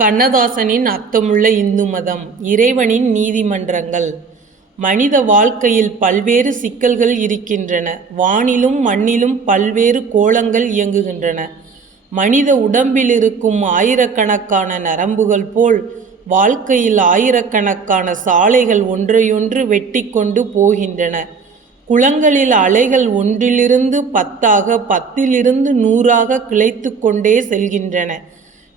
கண்ணதாசனின் அர்த்தமுள்ள இந்து மதம் இறைவனின் நீதிமன்றங்கள். மனித வாழ்க்கையில் பல்வேறு சிக்கல்கள் இருக்கின்றன. வானிலும் மண்ணிலும் பல்வேறு கோலங்கள் இயங்குகின்றன. மனித உடம்பில் இருக்கும் ஆயிரக்கணக்கான நரம்புகள் போல் வாழ்க்கையில் ஆயிரக்கணக்கான சாலைகள் ஒன்றையொன்று வெட்டி கொண்டு போகின்றன. குளங்களில் அலைகள் ஒன்றிலிருந்து பத்தாக பத்திலிருந்து நூறாக கிளைத்து கொண்டே செல்கின்றன.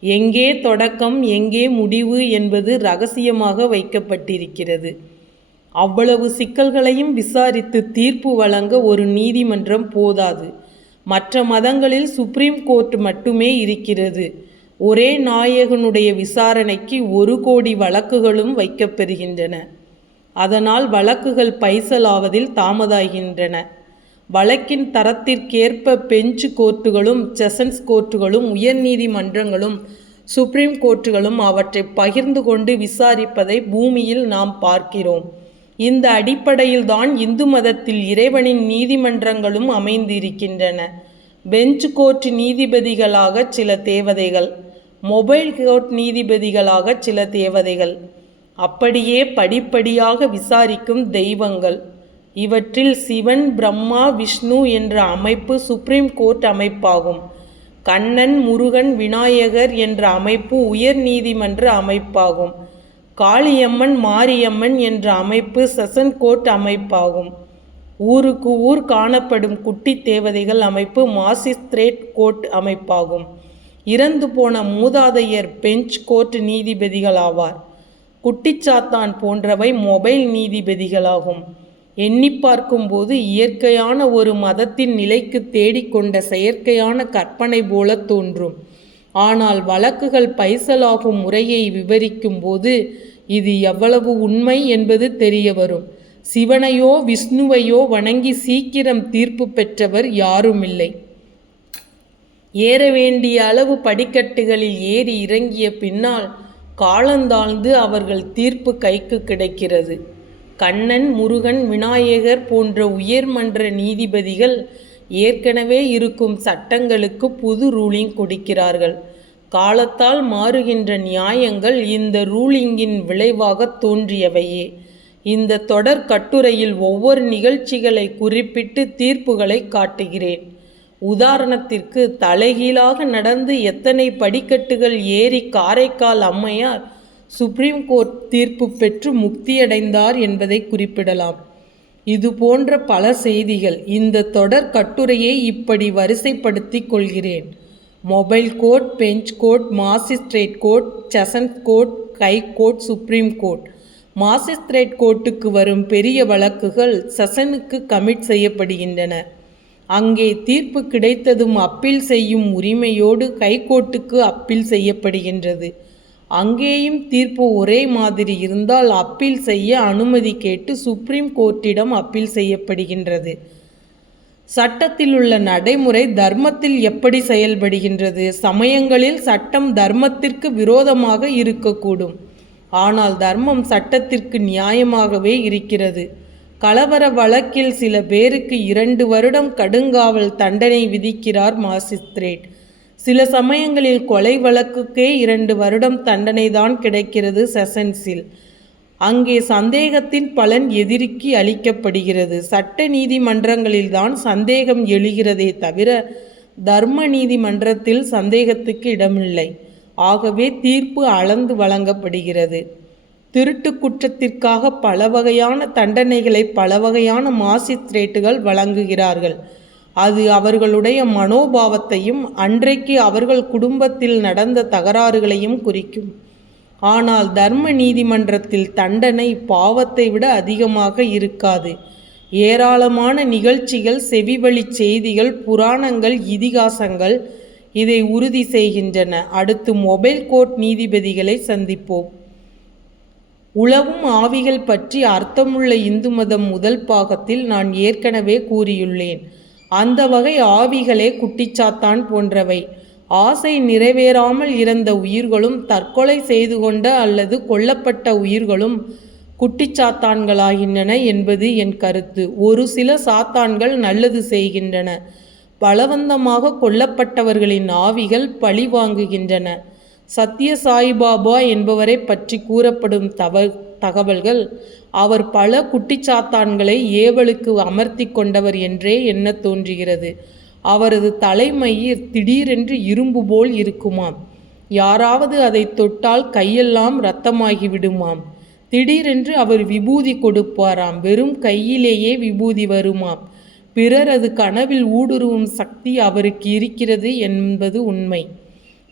எங்கே தொடக்கம் எங்கே முடிவு என்பது ரகசியமாக வைக்கப்பட்டிருக்கிறது. அவ்வளவு சிக்கல்களையும் விசாரித்து தீர்ப்பு வழங்க ஒரு நீதிமன்றம் போதாது. மற்ற மதங்களில் சுப்ரீம் கோர்ட் மட்டுமே இருக்கிறது. ஒரே நாயகனுடைய விசாரணைக்கு ஒரு கோடி வழக்குகளும் வைக்கப்பெறுகின்றன. அதனால் வழக்குகள் பைசலாவதில் தாமதாகின்றன. வழக்கின் தரத்திற்கேற்ப பெஞ்சு கோர்ட்டுகளும் செஷன்ஸ் கோர்ட்டுகளும் உயர்நீதிமன்றங்களும் சுப்ரீம் கோர்ட்டுகளும் அவற்றை பகிர்ந்து கொண்டு விசாரிப்பதை பூமியில் நாம் பார்க்கிறோம். இந்த அடிப்படையில்தான் இந்து மதத்தில் இறைவனின் நீதிமன்றங்களும் அமைந்திருக்கின்றன. பெஞ்ச் கோர்ட் நீதிபதிகளாக சில தேவதைகள் மொபைல் கோர்ட் நீதிபதிகளாக சில தேவதைகள். அப்படியே படிப்படியாக விசாரிக்கும் தெய்வங்கள். இவற்றில் சிவன் பிரம்மா விஷ்ணு என்ற அமைப்பு சுப்ரீம் கோர்ட் அமைப்பாகும். கண்ணன் முருகன் விநாயகர் என்ற அமைப்பு உயர் நீதிமன்ற அமைப்பாகும். காளியம்மன் மாரியம்மன் என்ற அமைப்பு செஷன் கோர்ட் அமைப்பாகும். ஊருக்கு ஊர் காணப்படும் குட்டி தேவதைகள் அமைப்பு மாசிஸ்திரேட் கோர்ட் அமைப்பாகும். இறந்து போன மூதாதையர் பெஞ்ச் கோர்ட் நீதிபதிகள் ஆவார். குட்டிச்சாத்தான் போன்றவை மொபைல் நீதிபதிகளாகும். எண்ணி பார்க்கும்போது இயற்கையான ஒரு மதத்தின் நிலைக்கு தேடிக்கொண்ட செயற்கையான கற்பனை போல தோன்றும். ஆனால் வழக்குகள் பைசலாகும் முறையை விவரிக்கும் போது இது எவ்வளவு உண்மை என்பது தெரிய வரும். சிவனையோ விஷ்ணுவையோ வணங்கி சீக்கிரம் தீர்ப்பு பெற்றவர் யாருமில்லை. ஏற வேண்டிய அளவு படிக்கட்டுகளில் ஏறி இறங்கிய பின்னால் காலந்தாழ்ந்து அவர்கள் தீர்ப்பு கைக்கு கிடைக்கிறது. கண்ணன் முருகன் விநாயகர் போன்ற உயர்மன்ற நீதிபதிகள் ஏற்கனவே இருக்கும் சட்டங்களுக்கு புது ரூலிங் கொடுக்கிறார்கள். காலத்தால் மாறுகின்ற நியாயங்கள் இந்த ரூலிங்கின் விளைவாக தோன்றியவையே. இந்த தொடர் கட்டுரையில் ஒவ்வொரு நிகழ்ச்சிகளை குறிப்பிட்டு தீர்ப்புகளை காட்டுகிறேன். உதாரணத்திற்கு தலைகீழாக நடந்து எத்தனை படிக்கட்டுகள் ஏறி காரைக்கால் அம்மையார் சுப்ரீம் கோர்ட் தீர்ப்பு பெற்று முக்தியடைந்தார் என்பதை குறிப்பிடலாம். இது போன்ற பல செய்திகள் இந்த தொடர் கட்டுரையை இப்படி வரிசைப்படுத்தி கொள்கிறேன். Mobile court bench court magistrate court session court high court supreme court. Magistrate கோர்ட்டுக்கு வரும் பெரிய வழக்குகள் செசனுக்கு கமிட் செய்யப்படுகின்றன. அங்கே தீர்ப்பு கிடைத்ததும் அப்பீல் செய்யும் உரிமையோடு ஹைகோர்ட்டுக்கு அப்பீல் செய்யப்படுகின்றது. அங்கேயும் தீர்ப்பு ஒரே மாதிரி இருந்தால் அப்பீல் செய்ய அனுமதி கேட்டு சுப்ரீம் கோர்ட்டிடம் அப்பீல் செய்யப்படுகின்றது. சட்டத்தில் உள்ள நடைமுறை தர்மத்தில் எப்படி செயல்படுகின்றது? சமயங்களில் சட்டம் தர்மத்திற்கு விரோதமாக இருக்கக்கூடும். ஆனால் தர்மம் சட்டத்திற்கு நியாயமாகவே இருக்கிறது. கலவர வழக்கில் சில பேருக்கு இரண்டு வருடம் கடுங்காவல் தண்டனை விதிக்கிறார் மாசிஸ்திரேட் சில சமயங்களில் கொலை வழக்குக்கே இரண்டு வருடம் தண்டனை தான் கிடைக்கிறது செசன்ஸில். அங்கே சந்தேகத்தின் பலன் எதிரிக்கு அளிக்கப்படுகிறது. சட்ட நீதிமன்றங்களில்தான் சந்தேகம் எழுகிறதே தவிர தர்ம நீதிமன்றத்தில் சந்தேகத்துக்கு இடமில்லை. ஆகவே தீர்ப்பு அளந்து வழங்கப்படுகிறது. திருட்டு குற்றத்திற்காக பல வகையான தண்டனைகளை பல வகையான மாசித்ரேட்டுகள் வழங்குகிறார்கள். அது அவர்களுடைய மனோபாவத்தையும் அன்றைக்கு அவர்கள் குடும்பத்தில் நடந்த தகராறுகளையும் குறிக்கும். ஆனால் தர்ம நீதிமன்றத்தில் தண்டனை பாவத்தை விட அதிகமாக இருக்காது. ஏராளமான நிகழ்ச்சிகள் செவிவழி செய்திகள் புராணங்கள் இதிகாசங்கள் இதை உறுதி செய்கின்றன. அடுத்து மொபைல் கோர்ட் நீதிபதிகளை சந்திப்போம். உளவும் ஆவிகள் பற்றி அர்த்தமுள்ள இந்து மதம் முதல் பாகத்தில் நான் ஏற்கனவே கூறியுள்ளேன். அந்த வகை ஆவிகளே குட்டிச்சாத்தான் போன்றவை. ஆசை நிறைவேறாமல் இறந்த உயிர்களும் தற்கொலை செய்து கொண்ட அல்லது கொல்லப்பட்ட உயிர்களும் குட்டிச்சாத்தான்களாகின்றன என்பது என் கருத்து. ஒரு சில சாத்தான்கள் நல்லது செய்கின்றன. பலவந்தமாக கொல்லப்பட்டவர்களின் ஆவிகள் பழி வாங்குகின்றன சத்ய சாய்பாபா என்பவரை பற்றி கூறப்படும் தவ தகவல்கள் அவர் பல குட்டிச்சாத்தான்களை ஏவலுக்கு அமர்த்தி கொண்டவர் என்றே எண்ண தோன்றுகிறது. அவரது தலைமயிர் திடீரென்று இரும்பு போல் இருக்குமாம். யாராவது அதை தொட்டால் கையெல்லாம் இரத்தமாகி விடுமாம் திடீரென்று அவர் விபூதி கொடுப்பாராம். வெறும் கையிலேயே விபூதி வருமாம். பிறரது கனவில் ஊடுருவும் சக்தி அவருக்கு இருக்கிறது என்பது உண்மை.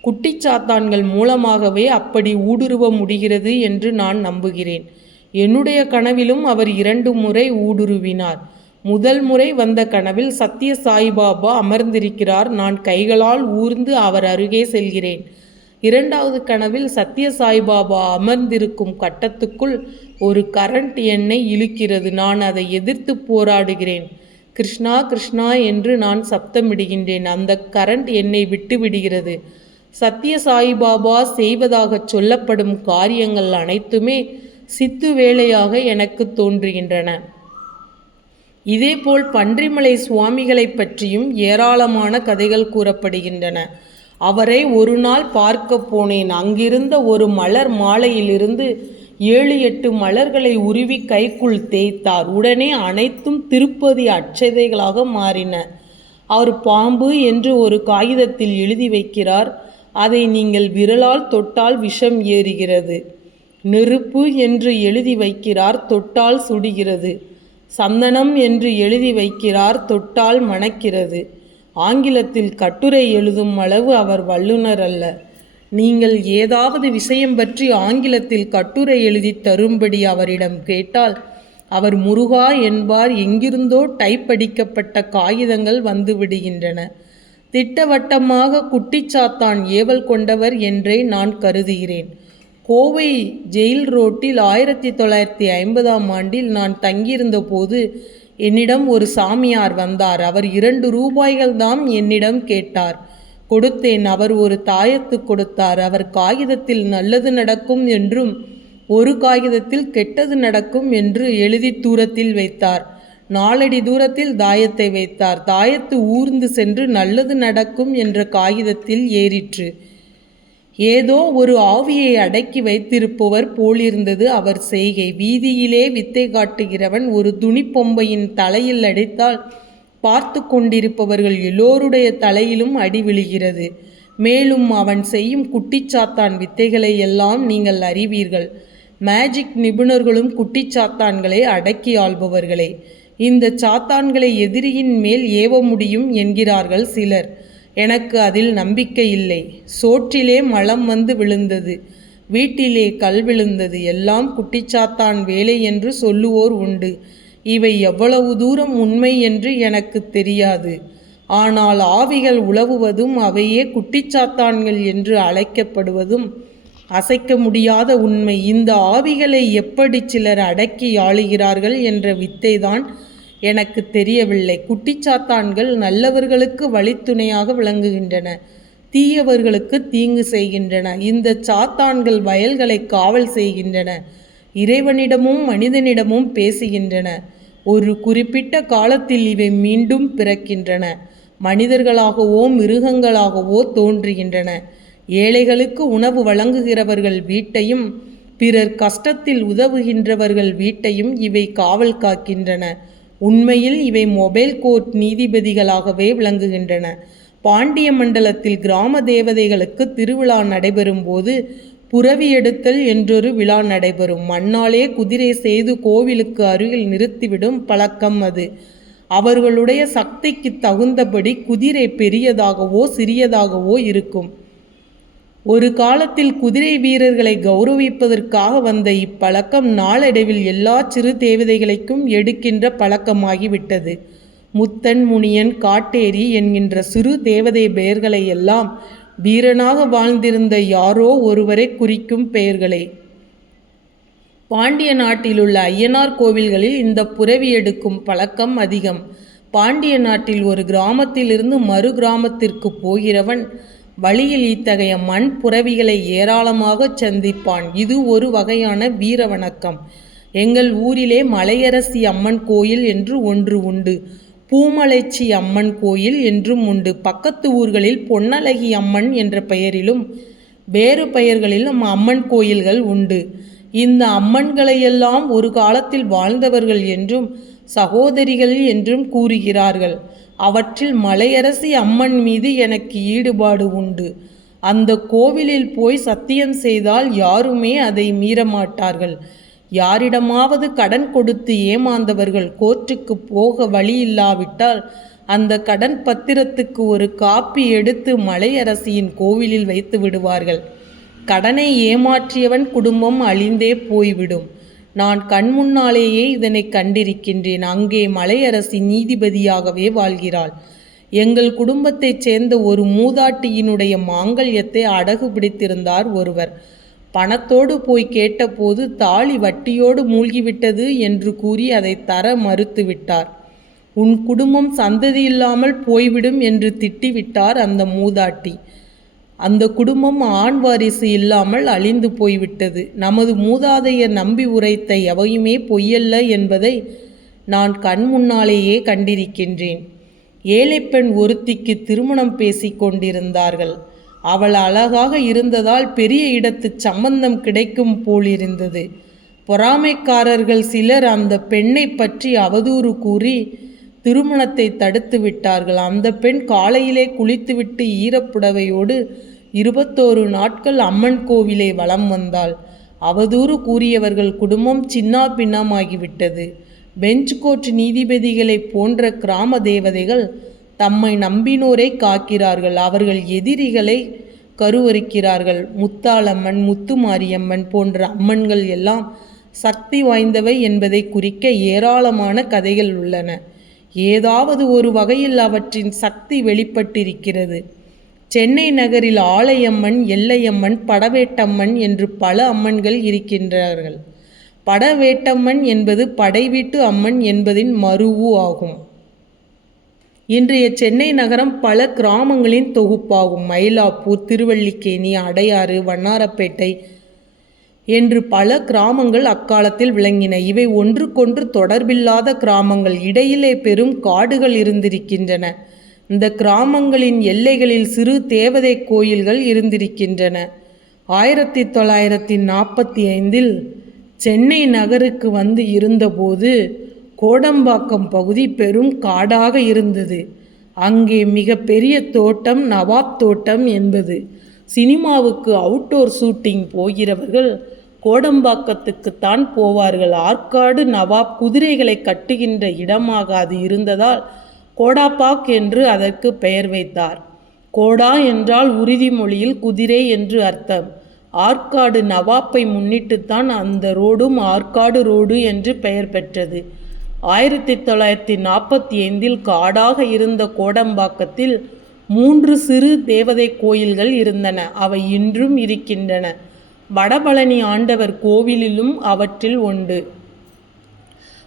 குட்டிச்சாத்தான்கள் மூலமாகவே அப்படி ஊடுருவ முடிகிறது என்று நான் நம்புகிறேன். என்னுடைய கனவிலும் அவர் இரண்டு முறை ஊடுருவினார். முதல் முறை வந்த கனவில் சத்ய சாய்பாபா அமர்ந்திருக்கிறார். நான் கைகளால் ஊர்ந்து அவர் அருகே செல்கிறேன். இரண்டாவது கனவில் சத்ய சாய்பாபா அமர்ந்திருக்கும் கட்டத்துக்குள் ஒரு கரண்ட் என்னை இழுக்கிறது. நான் அதை எதிர்த்து போராடுகிறேன். கிருஷ்ணா கிருஷ்ணா என்று நான் சப்தமிடுகின்றேன். அந்த கரண்ட் என்னை விட்டு விடுகிறது. சத்ய சாய்பாபா செய்வதாக சொல்லப்படும் காரியங்கள் அனைத்துமே சித்து வேலையாக எனக்கு தோன்றுகின்றன. இதேபோல் பன்றிமலை சுவாமிகளை பற்றியும் ஏராளமான கதைகள் கூறப்படுகின்றன. அவரை ஒரு நாள் பார்க்க போனேன். அங்கிருந்த ஒரு மலர் மாலையிலிருந்து ஏழு எட்டு மலர்களை உருவி கைக்குள் தேய்த்தார். உடனே அனைத்தும் திருப்பதி அட்சதைகளாக மாறின. அவர் பாம்பு என்று ஒரு காகிதத்தில் எழுதி வைக்கிறார். அதை நீங்கள் விரலால் தொட்டால் விஷம் ஏறுகிறது. நெருப்பு என்று எழுதி வைக்கிறார் தொட்டால் சுடுகிறது. சந்தனம் என்று எழுதி வைக்கிறார் தொட்டால் மணக்கிறது. ஆங்கிலத்தில் கட்டுரை எழுதும் அளவு அவர் வல்லுனர் அல்ல. நீங்கள் ஏதாவது விஷயம் பற்றி ஆங்கிலத்தில் கட்டுரை எழுதி தரும்படி அவரிடம் கேட்டால் அவர் முருகா என்பார் எங்கிருந்தோ டைப் அடிக்கப்பட்ட காகிதங்கள் வந்துவிடுகின்றன திட்டவட்டமாக குட்டிச்சாத்தான் ஏவல் கொண்டவர் என்றே நான் கருதுகிறேன். கோவை ஜெயில் ரோட்டில் ஆயிரத்தி தொள்ளாயிரத்தி ஐம்பதாம் ஆண்டில் நான் தங்கியிருந்த போது என்னிடம் ஒரு சாமியார் வந்தார். அவர் இரண்டு ரூபாய்கள் தான் என்னிடம் கேட்டார். கொடுத்தேன். அவர் ஒரு தாயத்து கொடுத்தார். அவர் காகிதத்தில் நல்லது நடக்கும் என்றும் ஒரு காகிதத்தில் கெட்டது நடக்கும் என்று எழுதி தூரத்தில் வைத்தார். நாலடி தூரத்தில் தாயத்தை வைத்தார். தாயத்து ஊர்ந்து சென்று நல்லது நடக்கும் என்ற காகிதத்தில் ஏறிற்று. ஏதோ ஒரு ஆவியை அடக்கி வைத்திருப்பவர் போலிருந்தது அவர் செய்கை. வீதியிலே வித்தை காட்டுகிறவன் ஒரு துணிப்பொம்பையின் தலையில் அடித்தால் பார்த்து கொண்டிருப்பவர்கள் எல்லோருடைய தலையிலும் அடி விழுகிறது. மேலும் அவன் செய்யும் குட்டிச்சாத்தான் வித்தைகளை எல்லாம் நீங்கள் அறிவீர்கள். மேஜிக் நிபுணர்களும் குட்டிச்சாத்தான்களை அடக்கி ஆள்பவர்களே. இந்த சாத்தான்களை எதிரியின் மேல் ஏவ முடியும் என்கிறார்கள் சிலர். எனக்கு அதில் நம்பிக்கை இல்லை. சோற்றிலே மலம் வந்து விழுந்தது. வீட்டிலே கல் விழுந்தது. எல்லாம் குட்டிச்சாத்தான் வேலை என்று சொல்லுவோர் உண்டு. இவை எவ்வளவு தூரம் உண்மை என்று எனக்கு தெரியாது. ஆனால் ஆவிகள் உழவுவதும் அவையே குட்டிச்சாத்தான்கள் என்று அழைக்கப்படுவதும் அசைக்க முடியாத உண்மை. இந்த ஆவிகளை எப்படி சிலர் அடக்கி ஆளுகிறார்கள் என்ற வித்தைதான் எனக்கு தெரியவில்லை. குட்டிச்சாத்தான்கள் நல்லவர்களுக்கு வழித்துணையாக விளங்குகின்றன. தீயவர்களுக்கு தீங்கு செய்கின்றன. இந்த சாத்தான்கள் வயல்களை காவல் செய்கின்றன. இறைவனிடமும் மனிதனிடமும் பேசுகின்றன. ஒரு குறிப்பிட்ட காலத்தில் இவை மீண்டும் பிறக்கின்றன. மனிதர்களாகவோ மிருகங்களாகவோ தோன்றுகின்றன. ஏழைகளுக்கு உணவு வழங்குகிறவர்கள் வீட்டையும் பிறர் கஷ்டத்தில் உதவுகின்றவர்கள் வீட்டையும் இவை காவல் காக்கின்றன. உண்மையில் இவை மொபைல் கோர்ட் நீதிபதிகளாகவே விளங்குகின்றன. பாண்டிய மண்டலத்தில் கிராம தேவதைகளுக்கு திருவிழா நடைபெறும் போது புறவி எடுத்தல் என்றொரு விழா நடைபெறும். மண்ணாலே குதிரை செய்து கோவிலுக்கு அருகில் நிறுத்திவிடும் பழக்கம் அது. அவர்களுடைய சக்திக்கு தகுந்தபடி குதிரை பெரியதாகவோ சிறியதாகவோ இருக்கும். ஒரு காலத்தில் குதிரை வீரர்களை கௌரவிப்பதற்காக வந்த இப்பழக்கம் நாளடைவில் எல்லா சிறு தேவதைகளுக்கும் எடுக்கின்ற பழக்கமாகிவிட்டது. முத்தன் முனியன் காட்டேரி என்கின்ற சிறு தேவதை பெயர்களை எல்லாம் வீரனாக வாழ்ந்திருந்த யாரோ ஒருவரை குறிக்கும் பெயர்களே. பாண்டிய நாட்டிலுள்ள ஐயனார் கோவில்களில் இந்த புறவி எடுக்கும் பழக்கம் அதிகம். பாண்டிய நாட்டில் ஒரு கிராமத்திலிருந்து மறு கிராமத்திற்கு போகிறவன் வழியில் இத்தகைய மண் புறவிகளை ஏராளமாக சந்திப்பான். இது ஒரு வகையான வீர வணக்கம் எங்கள் ஊரிலே மலையரசி அம்மன் கோயில் என்று ஒன்று உண்டு. பூமலைச்சி அம்மன் கோயில் என்றும் உண்டு. பக்கத்து ஊர்களில் பொன்னழகி அம்மன் என்ற பெயரிலும் வேறு பெயர்களிலும் அம்மன் கோயில்கள் உண்டு. இந்த அம்மன்களையெல்லாம் ஒரு காலத்தில் வாழ்ந்தவர்கள் என்றும் சகோதரிகள் என்றும் கூறுகிறார்கள். அவற்றில் மலையரசி அம்மன் மீது எனக்கு ஈடுபாடு உண்டு. அந்த கோவிலில் போய் சத்தியம் செய்தால் யாருமே அதை மீறமாட்டார்கள். யாரிடமாவது கடன் கொடுத்து ஏமாந்தவர்கள் கோர்ட்டுக்கு போக வழி இல்லாவிட்டால் அந்த கடன் பத்திரத்துக்கு ஒரு காப்பி எடுத்து மலையரசியின் கோவிலில் வைத்து விடுவார்கள். கடனை ஏமாற்றியவன் குடும்பம் அழிந்தே போய்விடும். நான் கண்முன்னாலேயே இதனை கண்டிருக்கின்றேன். அங்கே மலையரசி நீதிபதியாகவே வாழ்கிறாள். எங்கள் குடும்பத்தைச் சேர்ந்த ஒரு மூதாட்டியினுடைய மாங்கல்யத்தை அடகு பிடித்திருந்தார் ஒருவர். பணத்தோடு போய் கேட்டபோது தாலி வட்டியோடு மூழ்கிவிட்டது என்று கூறி அதை தர மறுத்துவிட்டார். உன் குடும்பம் சந்ததி இல்லாமல் போய்விடும் என்று திட்டிவிட்டார் அந்த மூதாட்டி. அந்த குடும்பம் ஆண் வாரிசு இல்லாமல் அழிந்து போய்விட்டது. நமது மூதாதையர் நம்பி உரைத்த எவையுமே பொய்யல்ல என்பதை நான் கண் முன்னாலேயே கண்டிருக்கின்றேன். ஏழைப்பெண் ஒருத்திக்கு திருமணம் பேசிக் கொண்டிருந்தார்கள். அவள் அழகாக இருந்ததால் பெரிய இடத்து சம்பந்தம் கிடைக்கும் போலிருந்தது பொறாமைக்காரர்கள் சிலர் அந்த பெண்ணை பற்றி அவதூறு கூறி திருமணத்தை தடுத்து விட்டார்கள் அந்த பெண் காலையிலே குளித்துவிட்டு ஈரப்புடவையோடு இருபத்தோரு நாட்கள் அம்மன் கோவிலை வலம் வந்தாள். அவதூறு கூறியவர்கள் குடும்பம் சின்னா பின்னமாகிவிட்டது. பெஞ்ச் கோர்ட் நீதிபதிகளைப் போன்ற கிராம தேவதைகள் தம்மை நம்பினோரை காக்கிறார்கள். அவர்கள் எதிரிகளை கருவறுக்கிறார்கள். முத்தாளம்மன் முத்துமாரியம்மன் போன்ற அம்மன்கள் எல்லாம் சக்தி வாய்ந்தவை என்பதை குறிக்க ஏராளமான கதைகள் உள்ளன. ஏதாவது ஒரு வகையில் அவற்றின் சக்தி வெளிப்பட்டிருக்கிறது. சென்னை நகரில் ஆலையம்மன் எல்லையம்மன் படவேட்டம்மன் என்று பல அம்மன்கள் இருக்கின்றார்கள். படவேட்டம்மன் என்பது படைவீட்டு அம்மன் என்பதின் மருவு ஆகும். இன்றைய சென்னை நகரம் பல கிராமங்களின் தொகுப்பாகும். மயிலாப்பூர் திருவல்லிக்கேணி அடையாறு வண்ணாரப்பேட்டை என்று பல கிராமங்கள் அக்காலத்தில் விளங்கின. இவை ஒன்றுக்கொன்று தொடர்பில்லாத கிராமங்கள். இடையிலே பெரும் காடுகள் இருந்திருக்கின்றன. இந்த கிராமங்களின் எல்லைகளில் சிறு தேவதை கோயில்கள் இருந்திருக்கின்றன. ஆயிரத்தி தொள்ளாயிரத்தி நாற்பத்தி ஐந்தில் சென்னை நகருக்கு வந்து இருந்தபோது கோடம்பாக்கம் பகுதி பெரும் காடாக இருந்தது. அங்கே மிக பெரிய தோட்டம் நவாப் தோட்டம் என்பது. சினிமாவுக்கு அவுட்டோர் ஷூட்டிங் போகிறவர்கள் கோடம்பாக்கத்துக்குத்தான் போவார்கள். ஆற்காடு நவாப் குதிரைகளை கட்டுகின்ற இடமாக அது இருந்ததால் கோடாப்பாக் என்று அதற்கு பெயர் வைத்தார். கோடா என்றால் உறுதிமொழியில் குதிரை என்று அர்த்தம். ஆற்காடு நவாப்பை முன்னிட்டுத்தான் அந்த ரோடும் ஆற்காடு ரோடு என்று பெயர் பெற்றது. ஆயிரத்தி தொள்ளாயிரத்தி நாற்பத்தி ஐந்தில் காடாக இருந்த கோடம்பாக்கத்தில் மூன்று சிறு தேவதை கோயில்கள் இருந்தன. அவை இன்றும் இருக்கின்றன. வடபழனி ஆண்டவர் கோவிலிலும் அவற்றில் உண்டு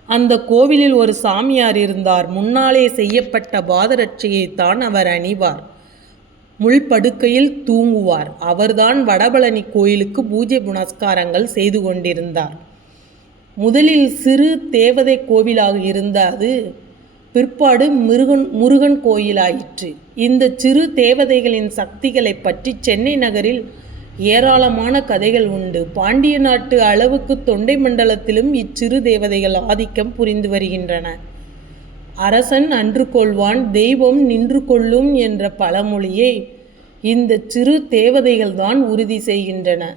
அந்த கோவிலில் ஒரு சாமியார் இருந்தார். முன்னாலே செய்யப்பட்ட பாதரட்சையைத்தான் அவர் அணிவார். முள்படுக்கையில் தூங்குவார். அவர்தான் வடபழனி கோயிலுக்கு பூஜை புனஸ்காரங்கள் செய்து கொண்டிருந்தார். முதலில் சிறு தேவதை கோவிலாக இருந்த அது பிற்பாடு முருகன் முருகன் கோயிலாயிற்று. இந்த சிறு தேவதைகளின் சக்திகளை பற்றி சென்னை நகரில் ஏராளமான கதைகள் உண்டு. பாண்டிய நாட்டு அளவுக்கு தொண்டை மண்டலத்திலும் இச்சிறு தேவதைகள் ஆதிக்கம் புரிந்து வருகின்றன. அரசன் அன்று கொள்வான் தெய்வம் நின்று கொள்ளும் என்ற பழமொழியை இந்த சிறு தேவதைகள் தான் உறுதி செய்கின்றன.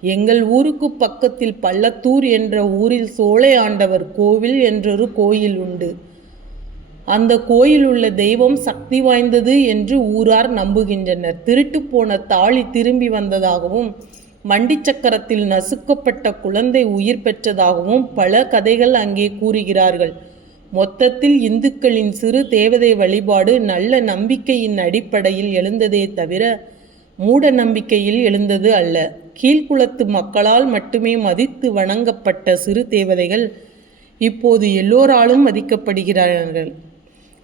எங்கள் ஊருக்கு பக்கத்தில் பள்ளத்தூர் என்ற ஊரில் சோலை ஆண்டவர் கோவில் என்றொரு கோயில் உண்டு. அந்த கோயில் உள்ள தெய்வம் சக்தி வாய்ந்தது என்று ஊரார் நம்புகின்றனர். திருட்டு போன தாலி திரும்பி வந்ததாகவும் வண்டி சக்கரத்தில் நசுக்கப்பட்ட குழந்தை உயிர் பெற்றதாகவும் பல கதைகள் அங்கே கூறுகிறார்கள். மொத்தத்தில் இந்துக்களின் சிறு தேவதை வழிபாடு நல்ல நம்பிக்கையின் அடிப்படையில் எழுந்ததே தவிர மூட நம்பிக்கையில் எழுந்தது அல்ல. கீழ்குளத்து மக்களால் மட்டுமே மதித்து வணங்கப்பட்ட சிறு தேவதைகள் இப்போது எல்லோராலும் மதிக்கப்படுகிறார்கள்.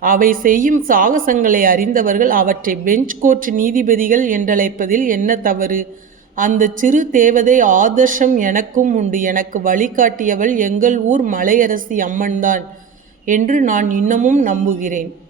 அவை செய்யும் சாகசங்களை அறிந்தவர்கள் அவற்றை பெஞ்ச் கோர்ட் நீதிபதிகள் என்றழைப்பதில் என்ன தவறு? அந்த சிறு தேவதை ஆதர்ஷம் எனக்கும் உண்டு. எனக்கு வழிகாட்டியவள் எங்கள் ஊர் மலையரசி அம்மன்தான் என்று நான் இன்னமும் நம்புகிறேன்.